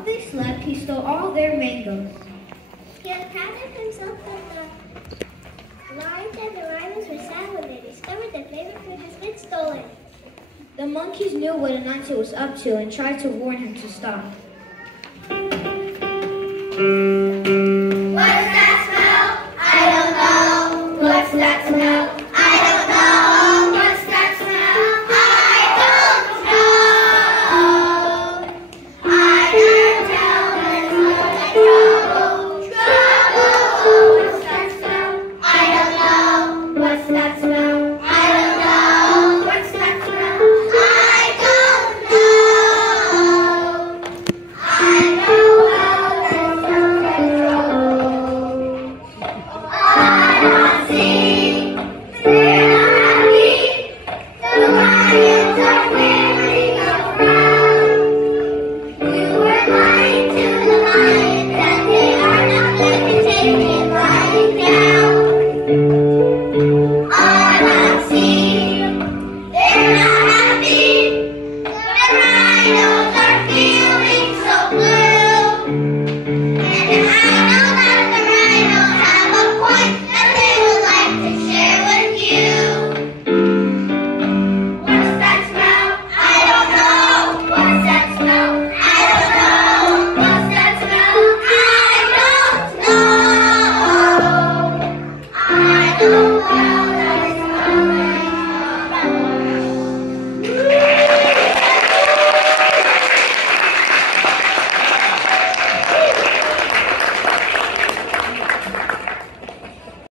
While they slept, he stole all their mangoes. He had prided himself that the lions and the rhinos were sad when they discovered their favorite food has been stolen. The monkeys knew what Anansi was up to and tried to warn him to stop.